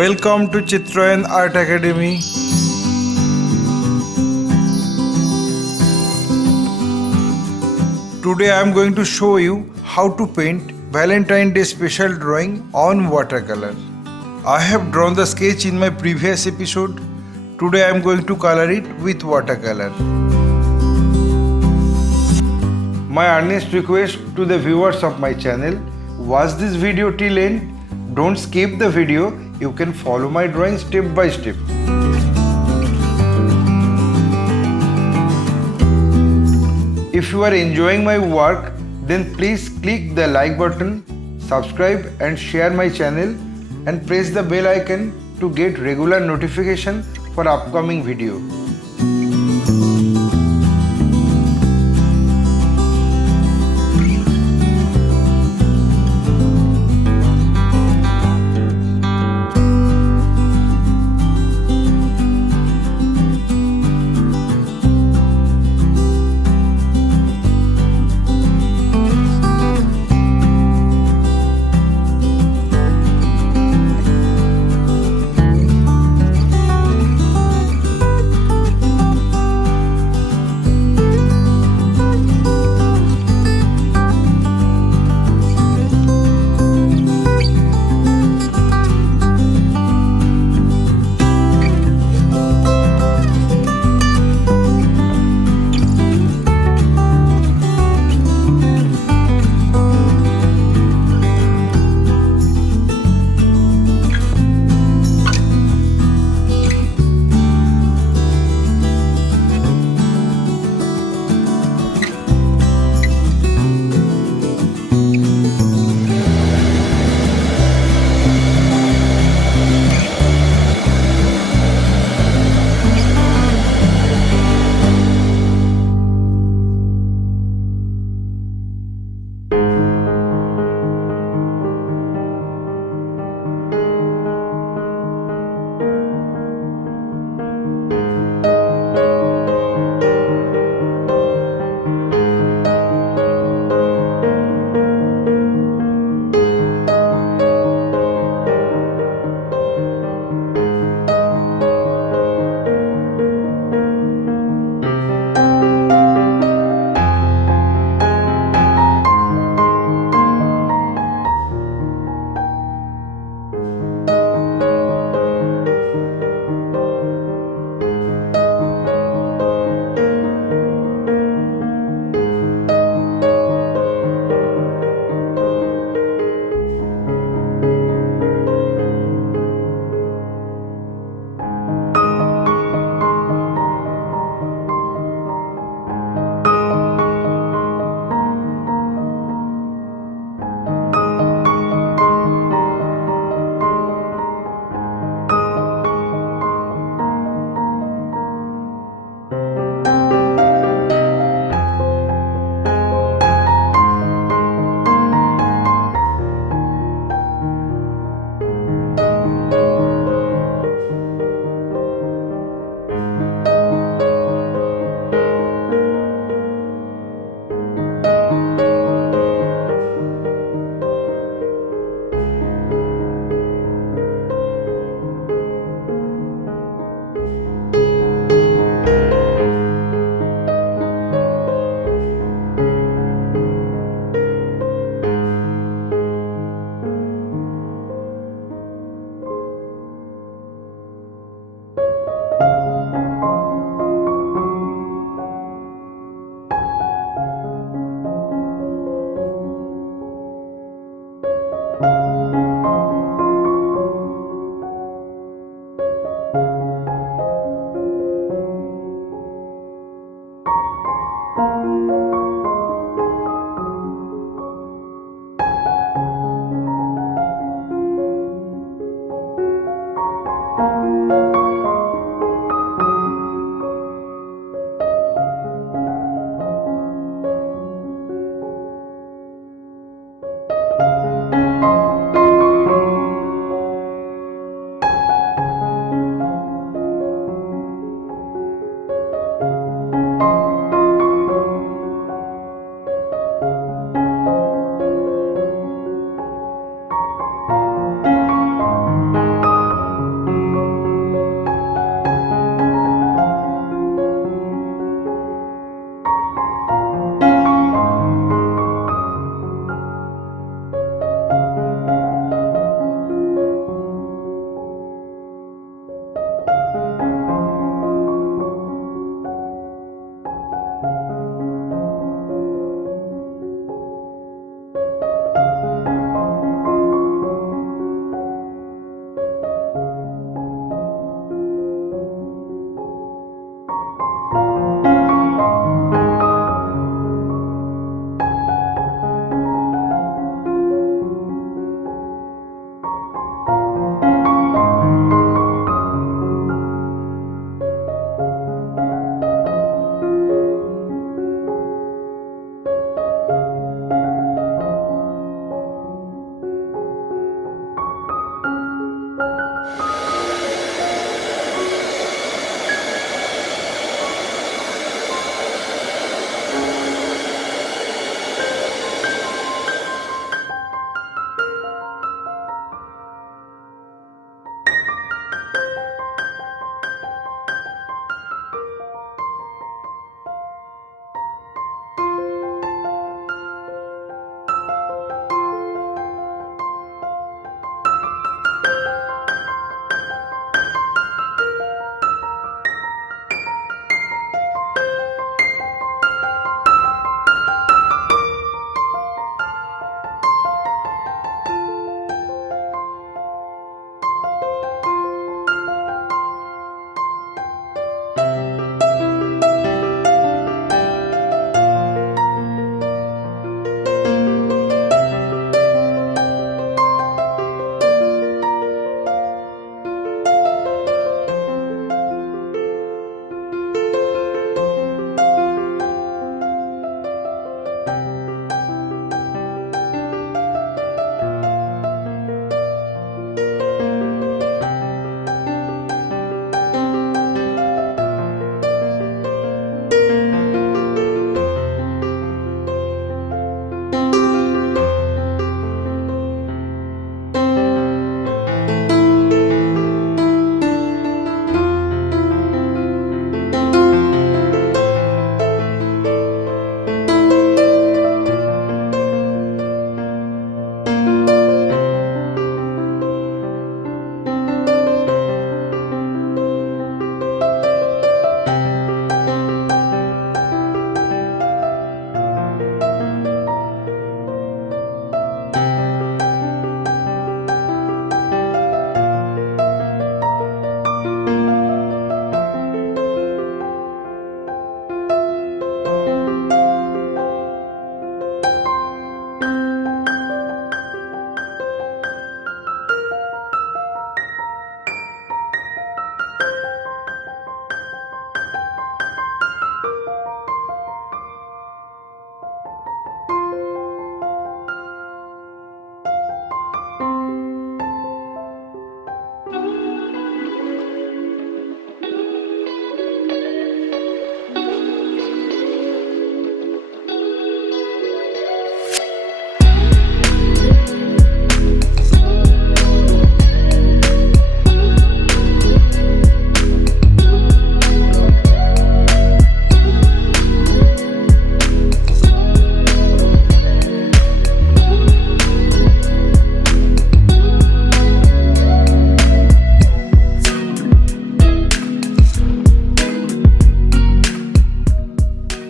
Welcome to Chitrayan Art Academy. Today I am going to show you how to paint Valentine Day special drawing on watercolor. I have drawn the sketch in my previous episode. Today I am going to color it with watercolor. My earnest request to the viewers of my channel, watch this video till end. Don't skip the video. You can follow my drawing step by step. If you are enjoying my work, then please click the like button, subscribe and share my channel and press the bell icon to get regular notification for upcoming video.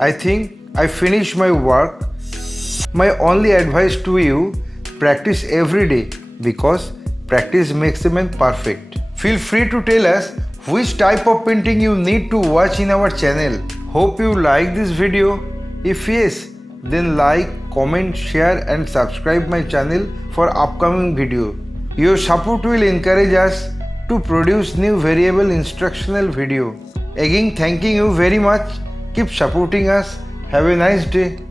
I think I finished my work. My only advice to you, practice every day because practice makes a man perfect. Feel free to tell us which type of painting you need to watch in our channel. Hope you like this video. If yes, then like, comment, share and subscribe my channel for upcoming video. Your support will encourage us to produce new variable instructional video. Again, thanking you very much. Keep supporting us. Have a nice day.